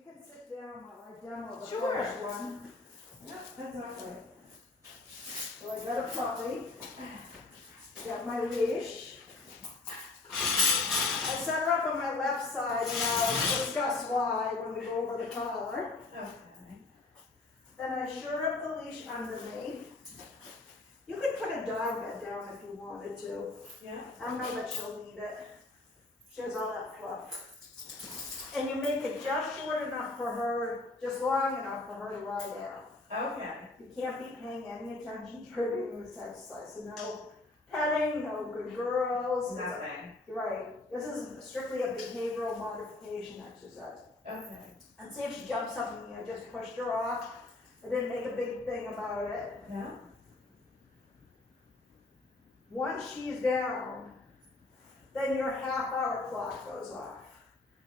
You can sit down while I demo the Sure. first one. Yep, that's okay. So I got a puppy, got my leash. I set her up on my left side and I'll discuss why when we go over the collar. Okay. Then I shore up the leash underneath. You could put a dog bed down if you wanted to. Yeah. I don't know that she'll need it. She has all that fluff. And you make it just short enough for her, just long enough for her to lie down. Okay. You can't be paying any attention to her doing this exercise. So no petting, no good girls. Nothing. Right. This is strictly a behavioral modification exercise. Okay. And see if she jumps up at me. I just pushed her off. I didn't make a big thing about it. No? Once she's down, then your half-hour clock goes off.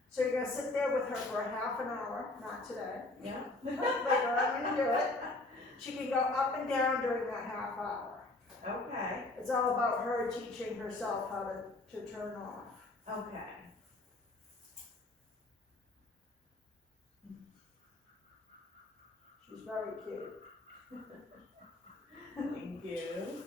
So you're gonna sit there with her for a half an hour, not today. Yeah. Later I'm gonna do it. She can go up and down during that half hour. Okay. It's all about her teaching herself how to turn off. Okay. She's very cute. Thank you.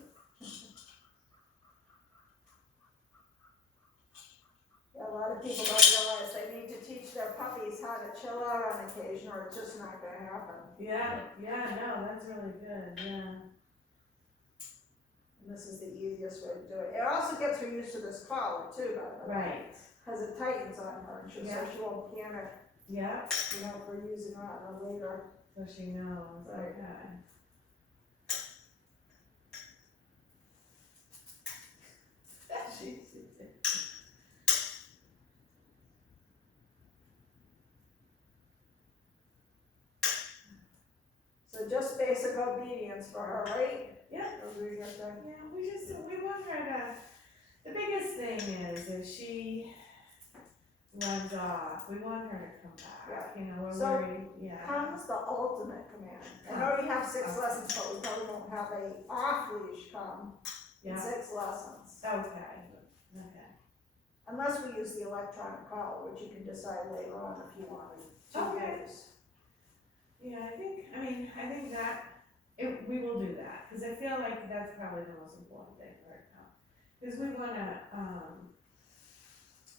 A lot of people don't realize they need to teach their puppies how to chill out on occasion or it's just not gonna happen. Yeah, yeah, no, that's really good, yeah. And this is the easiest way to do it. It also gets her used to this collar too, by the way. Right. Because it tightens on her and so Yeah. she won't panic, Yeah, you know, for using it on her later. so she knows, Right. okay. So just basic obedience for her, right? Yeah. Over your thing. Yeah, we want her to, the biggest thing is if she runs off, we want her to come back, you know, we're So, worried, yeah. Comes the ultimate command. I know you have 6 lessons, but we probably won't have a off-leash come in Yeah, 6 lessons. okay, okay. Unless we use the electronic collar, which you can decide later on if you want to Okay. use. Yeah, I think that, we will do that, cause I feel like that's probably the most important thing for her now. Cause we wanna,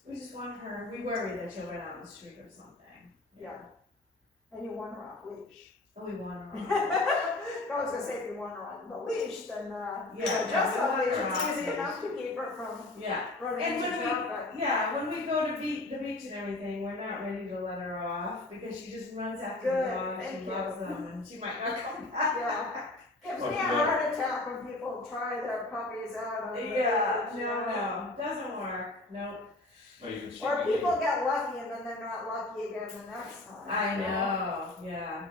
we just want her, we worry that she'll run out on the street or something. Yeah. And you want her off leash. Oh, we want her on. I was gonna say if you want her on the leash, then, Yeah, just we on want leash, her it's off easy leash. enough to keep her from Yeah, running and into when we, traffic. yeah, when we go to the beach and everything, we're not ready to let her off, because she just runs after Good, the dogs, thank she you. loves them, and she might not come back. Yeah. Gives Oh, me a yeah. heart attack when people try their puppies out on the Yeah, beach, you no, know? no, doesn't work, nope. Well, you can see Or the- people get lucky and then they're not lucky again the next time. I know, yeah,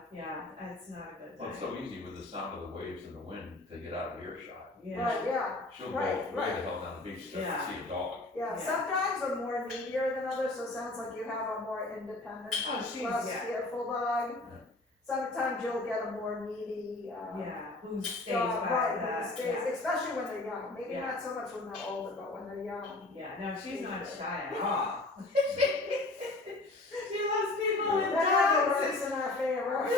it's not a good Well, it's thing. so easy with the sound of the waves and the wind to get out of earshot. Yeah, Right, yeah, She'll Right, go way right. the hell down the beach just Yeah. to see a dog. yeah, Yeah. some dogs are more needier than others, so it sounds like you have a more independent, oh, she's, less yeah, fearful dog. Sometimes you'll get a more needy, who stays dog, by right, that, who stays, yeah. especially when they're young, maybe Yeah. not so much when they're older, but when they're young. Yeah, no, she's not shy at all. She loves people and That never dogs. works in our favor.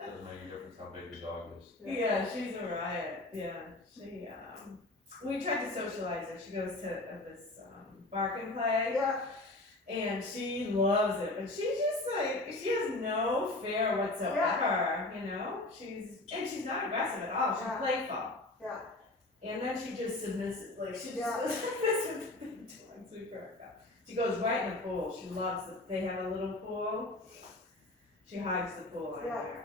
Doesn't make a difference how big the dog is. Yeah, she's a riot, yeah, she, we tried to socialize her, she goes to this, bark and play, Yeah, and she loves it, but she's just like, she has no fear whatsoever, you know? She's not aggressive at all, she's Yeah. playful. Yeah. And then she just submissive, like, she just Yeah. goes like this with the big dogs, we crack up. She goes right in the pool, she loves it, they have a little pool, she hides the pool, I Yeah. hear.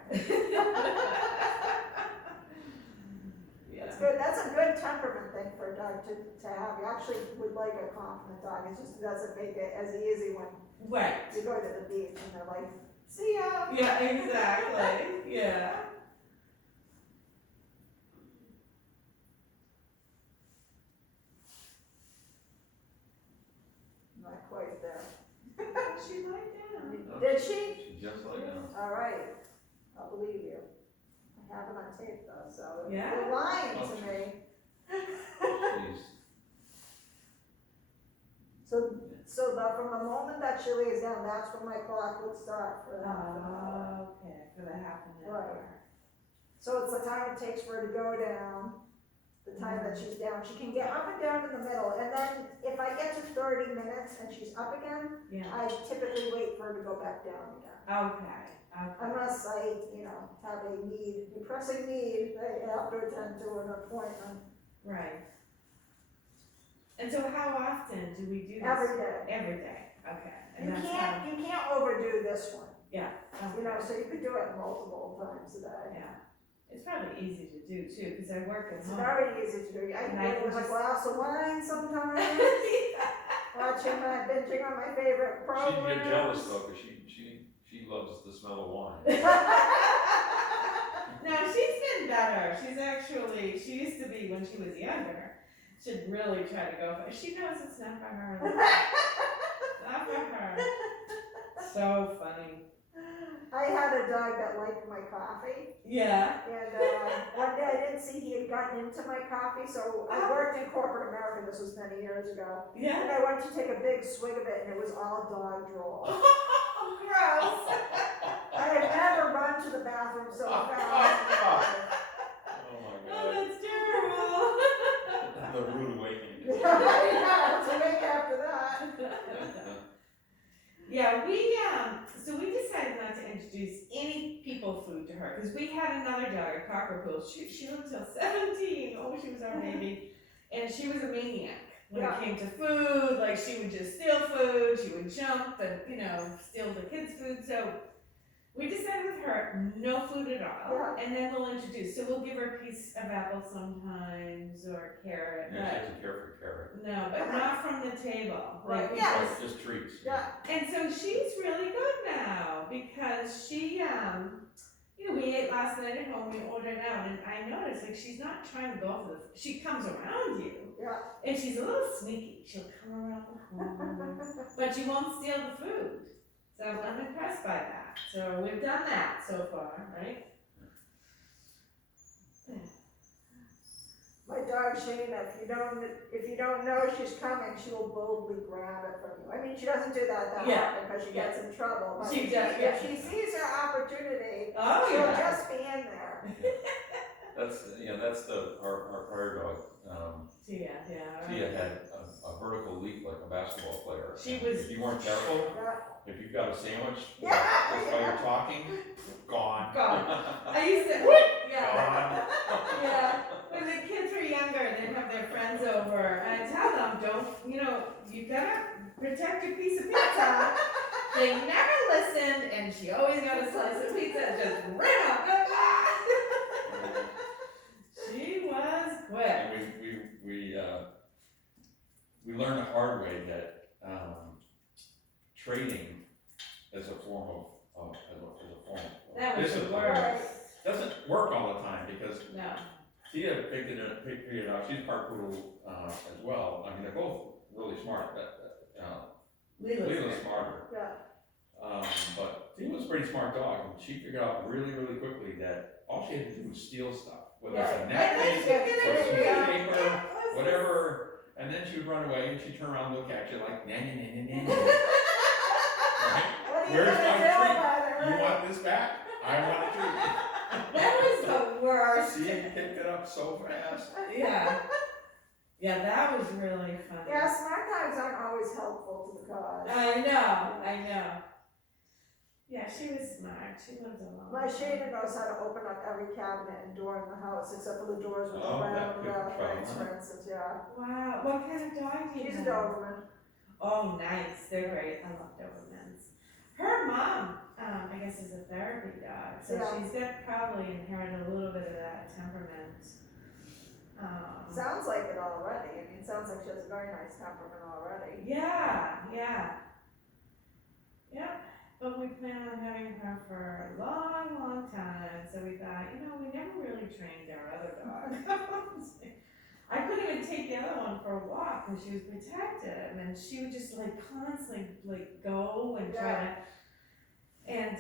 Yeah. it's good, that's a good temperament thing for a dog to have. You actually would like a confident dog, it just doesn't make it as easy when Right. you go to the beach and they're like, see ya. Yeah, exactly, yeah. Not quite there. She lied down. Did she? She just like that. All right, I'll believe you. I have it on tape though, so Yeah? you're lying Oh, to me. She's, So So from the moment that she lays down, that's when my clock would start for that half an hour. Okay, for the half an Right. hour. So it's the time it takes for her to go down, the time that she's down. She can get up and down in the middle, and then if I get to 30 minutes and she's up again, Yeah, I typically wait for her to go back down again. okay. Unless I, have a pressing need, I have to attend to an appointment Right. And so how often do we do this? every day. Every day, okay. And You that's can't overdo this one, how, so you could do it multiple times a day. yeah. It's probably easy to do too, because I work at It's home. very easy to do. I And can I do it can with a just- glass of wine sometimes, binging on my favorite She'd programs. get jealous though, cause she loves the smell of wine. No, she's been better. She used to be when she was younger. She'd really try to go for it. She knows it's not for her. Not for her. So funny. I had a dog that liked my coffee, Yeah. and one day I didn't see he had gotten into my coffee, so I worked in corporate America, this was many years ago, Yeah. and I went to take a big swig of it, and it was all dog drool. Gross. I had never run to the bathroom so fast. Oh my Oh, god. that's terrible. The rude awakening. Yeah, it's a week after that. Yeah, so we decided not to introduce any people food to her, because we had another dog, a cockerpool. She lived till 17. Oh, she was our baby. And she was a maniac when Yeah. it came to food. Like, she would just steal food, she would jump and, steal the kids' food. So we decided with her, no food at all. Yeah. And then we'll introduce. So we'll give her a piece of apple sometimes, or carrot. Yeah, she doesn't care for carrot. No, but not from the table. Right, we yeah. just- Just treats. Yeah. And so she's really good now, because she, we ate last night at home, we ordered out, and I noticed, like, she's not trying to go for she comes around you, Yeah. and she's a little sneaky. She'll come around the corner, but she won't steal the food. So I'm impressed by that. So we've done that so far, right? My dog Shayna, if you don't know she's coming, she will boldly grab it from you. I mean, she doesn't do that Yeah. often because she gets in trouble. But She if does, if she sees her opportunity, Oh, she'll yeah. just be in there. That's our prior dog. Tia, yeah. right. Tia had a vertical leap like a basketball player. She And was- If you weren't careful, Yeah. if you've got a sandwich, Yeah. just while you're talking, gone. I used to, yeah. Gone. Yeah, when the kids were younger, they'd have their friends over, and I tell them, you gotta protect your piece of pizza. They never listened, and she always got a slice of pizza and just ran up. She was quick. And we learned the hard way that trading is a form of That was the discipline. worst. Doesn't work all the time because No, Tia figured it out. She's part poodle as well. I mean, they're both really smart. But Leela's smarter. Yeah. But Tia was a pretty smart dog, and she figured out really, really quickly that all she had to do was steal stuff, whether it's a Right. necklace Yeah. or some Yeah. paper, whatever. And then she would run away, and she'd turn around, and look at you like, nah, nah, nah, nah, nah. Right? What are you Where's gonna my do treat? about it, You right? want this back? I want a treat. that was the worst. She picked it up so fast. Yeah. Yeah, that was really funny. Yeah, smart dogs aren't always helpful to the cause. I know. Yeah, she was smart. She lived alone. My Shayna knows how to open up every cabinet and door in the house, except for the doors with the Oh, that round could trouble things, her. for instance, yeah. Wow, what kind of dog do you She's a have? Doberman. Oh, nice. They're great. I love Dobermans. Her mom, I guess, is a therapy dog, so Yeah. she's got probably inherited a little bit of that temperament. Sounds like it already. I mean, it sounds like she has a very nice temperament already. Yeah. Yep. But we plan on having her for a long, long time. So we thought, we never really trained our other dog. I couldn't even take the other one for a walk because she was protective, and she would just constantly go and try to. And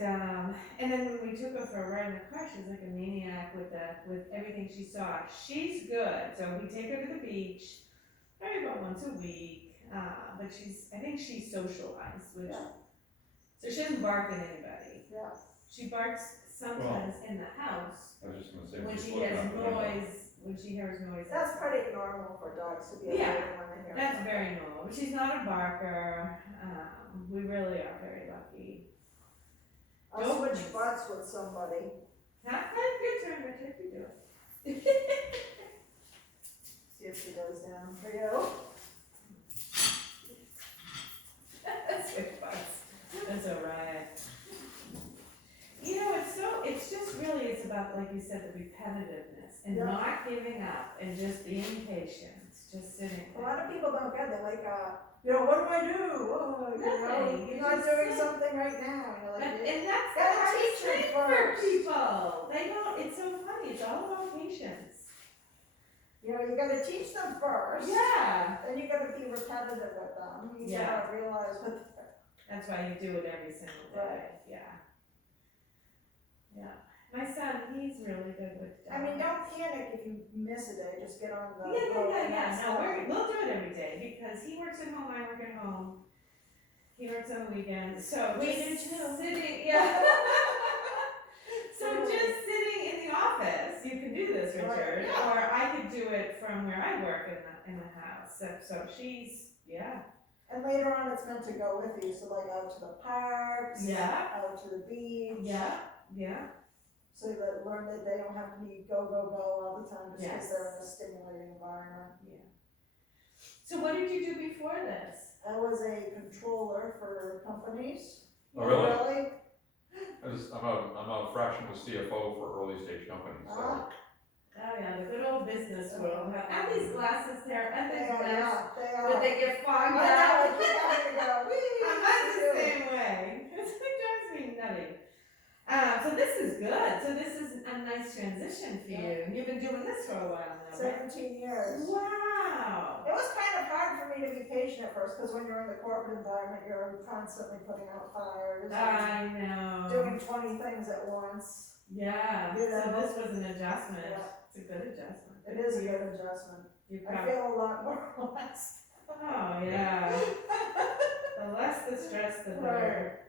then when we took her for a ride in the car, she was like a maniac with everything she saw. She's good, so we take her to the beach, probably about once a week. but I think she's socialized, which, Yeah. so she doesn't bark at anybody. Yeah. She barks sometimes in the house I was just gonna say. when she look hears out the window. noise. That's pretty normal for dogs to be Yeah, able to hear. That's very normal, but she's not a barker, we really are very lucky. I'll switch butts with somebody. Have your turn, Richard, you do it. See if she goes down for you. Switch butts, that's all right. You know, it's just really, it's about, like you said, the repetitiveness and Yeah. not giving up and just being patient, just sitting A there. lot of people don't get it, like, what do I do? Oh, Nothing, you're you not just doing sit. something right now. You're But, like, and that's the gotta hardest teach them thing for first. people. They don't, it's so funny, it's all about patience. you gotta teach them first. Yeah, Then you gotta be repetitive with them. You Yeah. gotta realize what that's why you do it every single day, Right. yeah. Yeah, my son, he's really good with dogs. I mean, don't panic if you miss a day, just get on the. Yeah, boat and no, start. we'll do it every day, because he works at home, I work at home. He works on the weekends, so We just do too. sitting, yeah. So just sitting in the office, you can do this, Right, Richard, yeah. or I could do it from where I work in the house, so she's, yeah. And later on, it's meant to go with you, so like out to the parks. Yeah. Out to the beach. Yeah, So that learn that they don't have to be go all the time just because Yes. they're in a stimulating environment. yeah. So what did you do before this? I was a controller for companies. Oh, really? Really? I'm a fractional CFO for early stage companies, so. Ah, Oh yeah, the good old business world, and these glasses there, and they these are, glasses, yeah, they are. but they get I fogged know, up. I keep having to go, wee. I'm the same way. It drives me nutty. So this is good. So this is a nice transition for you. You've been doing this for a while now, right? 17 years. Wow. It was kind of hard for me to be patient at first, because when you're in the corporate environment, you're constantly putting out fires. I know. Doing 20 things at once. Yeah. You So know? this was an adjustment. Yeah. It's a good adjustment. It is a good adjustment. You I probably. feel a lot more relaxed. Oh yeah. The less the stress, the better.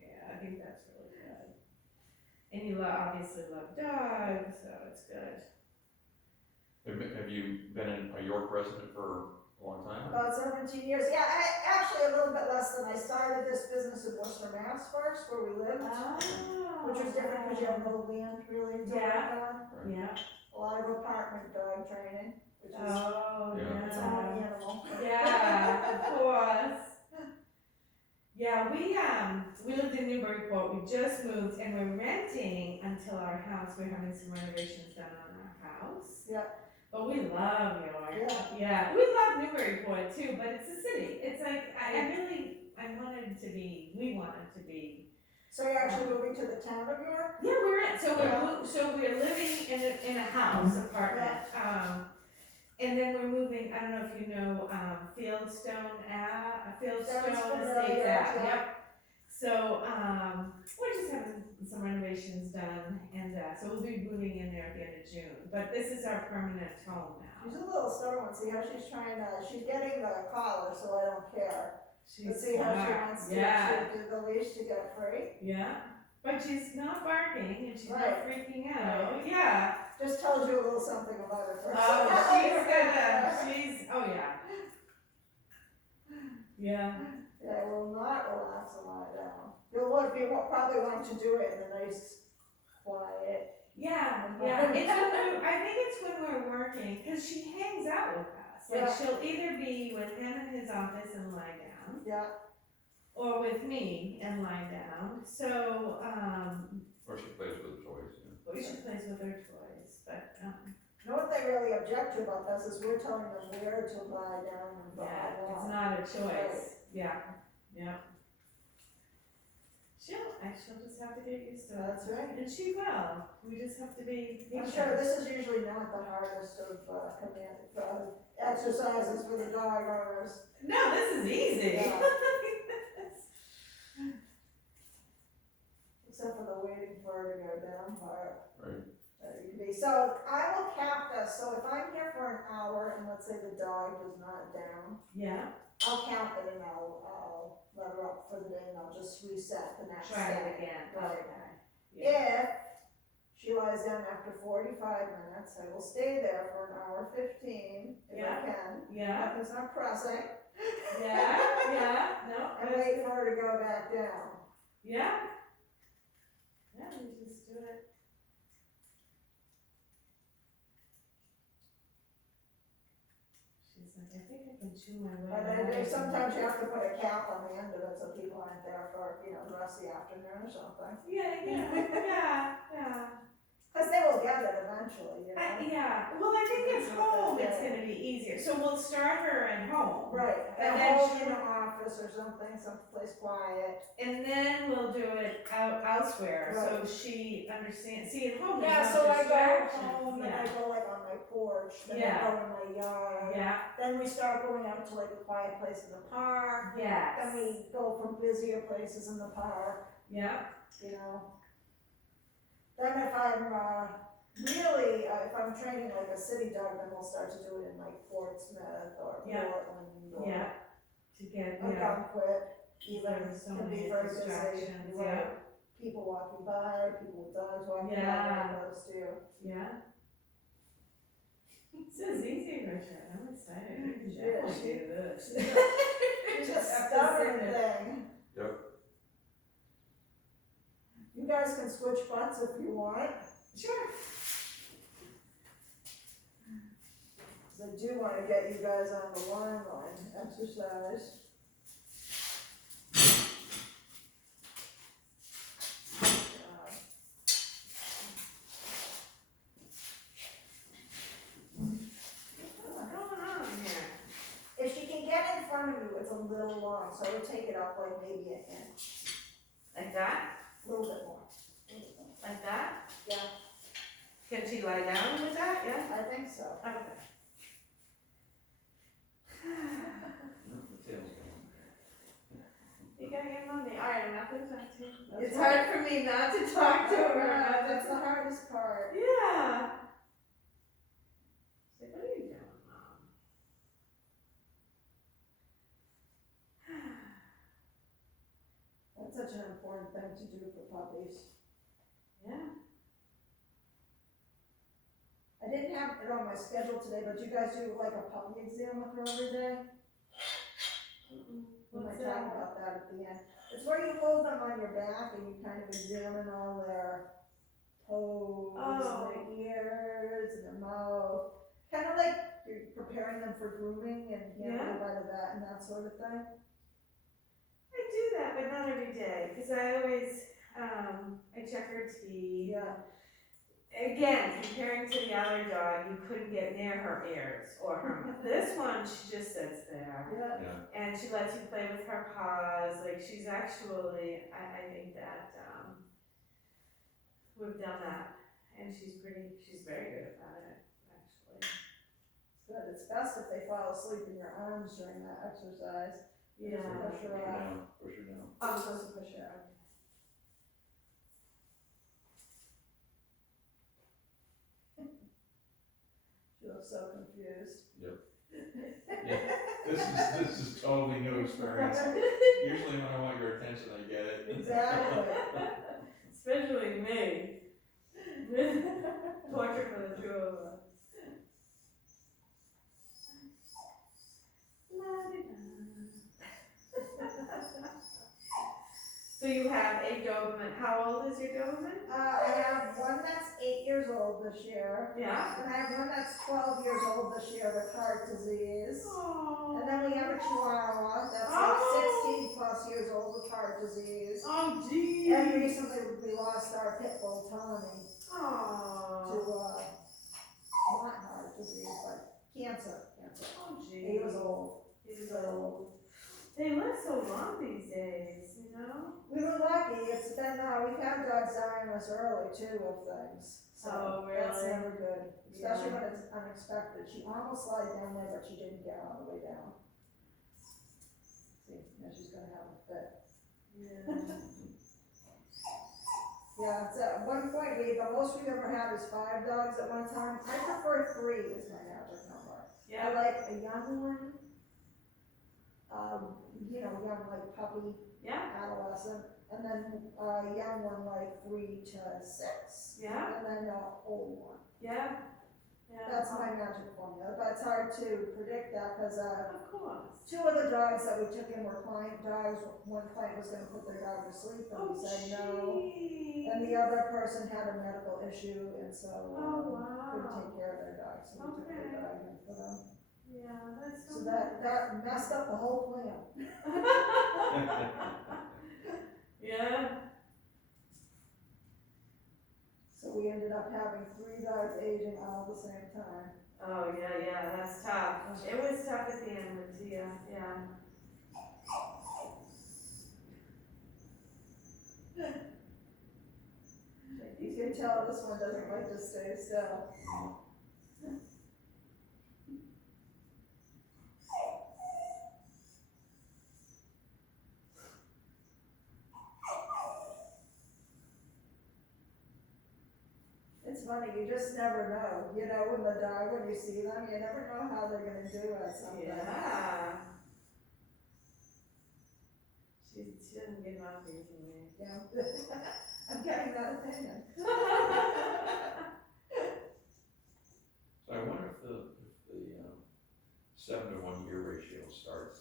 Yeah, I think that's really good. And you obviously love dogs, so it's good. Have you been a York resident for a long time? About 17 years. Yeah, actually a little bit less than I started this business in Worcester, Mass first, where we lived. Oh. Which was different because you have no land really to Yeah. work on. Yeah. A lot of apartment dog training, which is Oh, Yeah. its own animal. Yeah, of course. Yeah, we lived in Newburyport, we just moved and we're renting until our house, we're having some renovations done on our house. Yeah. But we love York. Yeah. Yeah, we love Newburyport too, but it's a city. It's like, I wanted to be, we wanted to be. So you're actually moving to the town of York? Yeah, so we're living in a house, apartment, and then we're moving, I don't know if you know, Fieldstone Sounds familiar, Estates, yeah. yep. So, we're just having some renovations done, and, so we'll be moving in there at the end of June, but this is our permanent home She's now. a little stubborn. See how she's trying to, she's getting the collar, so I don't care. But She's see how she smart. wants to, Yeah, to do the leash to get free? yeah, but she's not barking, and she's not Right. freaking out, yeah. Just tells you a little something about her first. She's, oh yeah. Yeah. Yeah, will not relax and lie down. You'll probably want to do it in a nice, quiet. Yeah, yeah, I think it's when we're working, cause she hangs out with us. Like Yeah. she'll either be with him in his office and lie down, Yeah, or with me and lie down. So, Or she plays with toys, yeah. she plays with her toys, but, you know what they really object to about this is we're telling them where to lie down and yeah, lie it's down. not a choice. Yeah, yeah. She'll just have to get used to it. That's right. And she will. We just have to be I'm patient. sure this is usually not the hardest of exercises for the dog owners. No, this is easy. Yeah. Except for the waiting for her to go down part. Right. You can be, so I will cap this, so if I'm here for an hour and let's say the dog is not down, Yeah, I'll count it and I'll let her up for the day and I'll just reset the next try day. it again, Right. okay. Yeah. If she lies down after 45 minutes, I will stay there for an hour 15 if Yeah. I can. Yeah, Nothing's not pressing. yeah, no, And that's wait good. for her to go back down. Yeah. Yeah, we just do it. She's like, I think I can chew my way. And then out of sometimes you it. have to put a cap on the end of it so people aren't there for, the rest of the afternoon or something. Yeah. Because they will get it eventually, Yeah, well, I think at home it's gonna be easier, so we'll start her at home. Right, And at then home she- in the office or something, someplace quiet. And then we'll do it elsewhere, so Right. she understands, see, at home there's Yeah, no so I go distractions. home, then I go like on my porch, then I Yeah. go in my yard. Yeah, Then we start going out to like a quiet place in the park. yes. Then we go from busier places in the park, Yeah, Then if I'm, really, if I'm training like a city dog, then we'll start to do it in like Portsmouth or Yeah. Portland or yeah, to get, Gunquit, even, There's so can be many very busy. distractions, Right. yeah. People walking by, people with dogs walking Yeah. by, close to you. yeah. This is easy, Richard, I'm excited, you can Yeah, definitely do this. It's a Just have to stubborn sit there. thing. Yep. You guys can switch butts if you want. Sure. 'Cause I do wanna get you guys on the line exercise. What's going on here? If she can get in front of you, it's a little long, so I would take it up like maybe an inch, Like that? a little bit more. Like that? Yeah, Can she lie down with that? Yeah? I think so. Okay. The tail's going. You gotta get money. Alright, I'm not gonna talk to you. That's It's right. hard for me not to talk to her. Yeah, that's the hardest part. Yeah. She's like, what are you doing, Mom? That's such an important thing to do for puppies. Yeah. I didn't have it on my schedule today, but you guys do like a puppy exam with her every day? We might What's talk that? about that at the end. It's where you hold them on your back and you kind of examine all their toes Oh. and their ears and their mouth. Kind of like you're preparing them for grooming and handling by the vet and that sort of thing. I do that, but not every day, because I always, I check her teeth. Yeah. Again, comparing to the other dog, you couldn't get near her ears or her mouth. This one, she just sits there. Yeah. Yeah. And she lets you play with her paws, like she's actually, I think that, we've done that, and she's very good about it, actually. Good. It's best if they fall asleep in your arms during that exercise. Yeah. Push her out. Push her down. I'm supposed to push her out. She looks so confused. This is totally new experience. Usually when I want your attention, I get it. Exactly. Especially me. Portrait for the two of us. So you have a Doberman. How old is your Doberman? I have one that's 8 years old this year, Yeah. and I have one that's 12 years old this year with heart disease. Oh. And then we have a Chihuahua that's Oh. like 16 plus years old with heart disease. Oh, geez. And recently we lost our pit bull Tony to, Oh. not heart disease, but cancer. Oh, geez. He was old. He was So old. They live so long these days, you know? we were lucky. It's been, we've had dogs dying us early too of things. So Oh, that's really? never good, especially Yeah. when it's unexpected. She almost slid down there, but she didn't get all the way down. See, now she's gonna have a fit. Yeah. Yeah, Yeah, so at one point, the most we've ever had is 5 dogs at one time. I prefer 3 is my magic number. I Yeah, like a young one, young like puppy, yeah, adolescent, and then a young one like 3 to 6, yeah, and then an old one. yeah, yeah. That's my magic formula, but it's hard to predict that because Of course. 2 of the dogs that we took in were client dogs. One client was going to put their dog to sleep, and Oh, we said no. gee. And the other person had a medical issue, and so Oh, couldn't wow. take care of their dog, so we took their Okay. dog in for them. Yeah, that's So that messed up the whole plan. Yeah, So we ended up having 3 dogs aging all at the same time. oh, yeah, that's tough. It was tough at the end with Tia, yeah. You can tell this one doesn't like to stay still. It's funny, you just never know, when you see them, you never know how they're gonna do at something. Yeah. She doesn't get off easily. Yeah. I'm getting that opinion. So I wonder if the 7 to 1 year ratio starts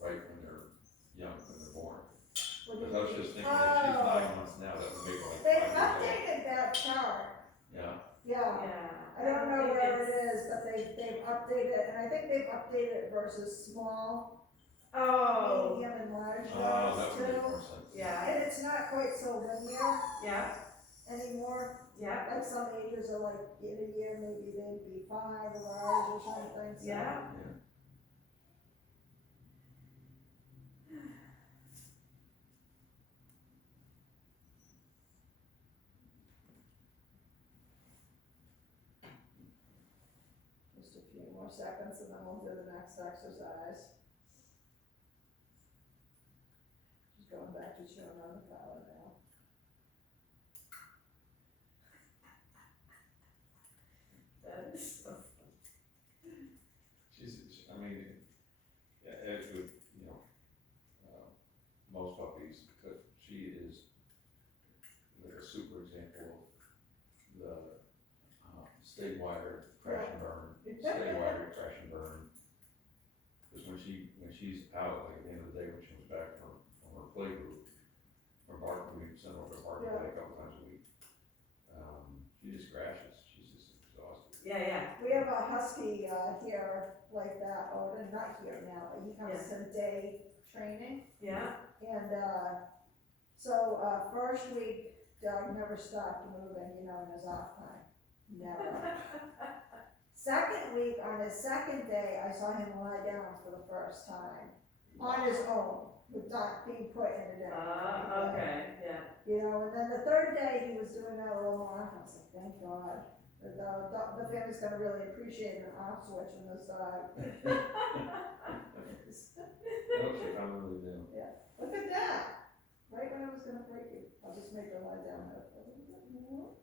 right when they're young, when they're born. Because I was just thinking that she's 9 months now, that would make her like 5 They years old. updated that chart, Yeah, yeah. Yeah. I don't know think where it it's- is, but they've updated, and I think they've updated it versus small, Oh, medium, and large that dogs would make too. more sense. yeah, And it's not quite so linear yeah, anymore, yeah, like some ages are like, in a year, maybe they'd be 5 large or something, so. yeah. Yeah. Just a few more seconds and then we'll do the next exercise. Just going back to chewing on the collar now. That is so I mean, yeah, as with, most puppies, but she is like a super example of the, stay wire, crash and burn, stay wire, crash and burn. Because when she's out, like at the end of the day, when she comes back from her play group, or bark, we send her over to bark Yeah. play a couple times a week. She just crashes, she's just exhausted. Yeah. We have a husky here like that, not here now, but he comes to day training. Yeah. And first week, dog never stopped moving, in his off time. Never. Second week, on his second day, I saw him lie down for the first time, on his own, without being put in a den. Okay, yeah. And then the third day, he was doing that a little more, I was like, thank God. The family's gonna really appreciate an off switch in this dog. No, she probably do. Look at that, right when I was gonna break you, I'll just make her lie down there for a little bit more.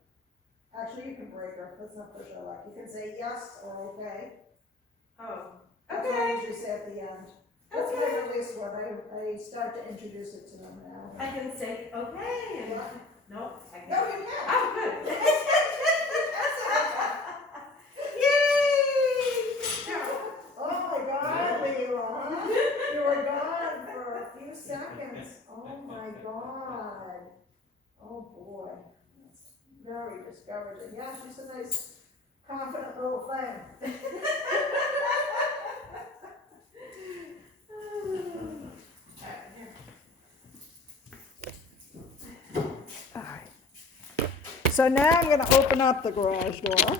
Actually, you can break her, let's not push her luck, you can say yes or okay. Oh, That's what I okay, usually say at the end. That's my release word, I start to introduce it to them now. I can say, okay, and, no, I No, can't. you can't. Oh, good. Oh my God, Lela, you were gone for a few seconds, oh my God. Oh boy, that's very discouraging, yeah, she's a nice, confident little thing. So now I'm gonna open up the garage door.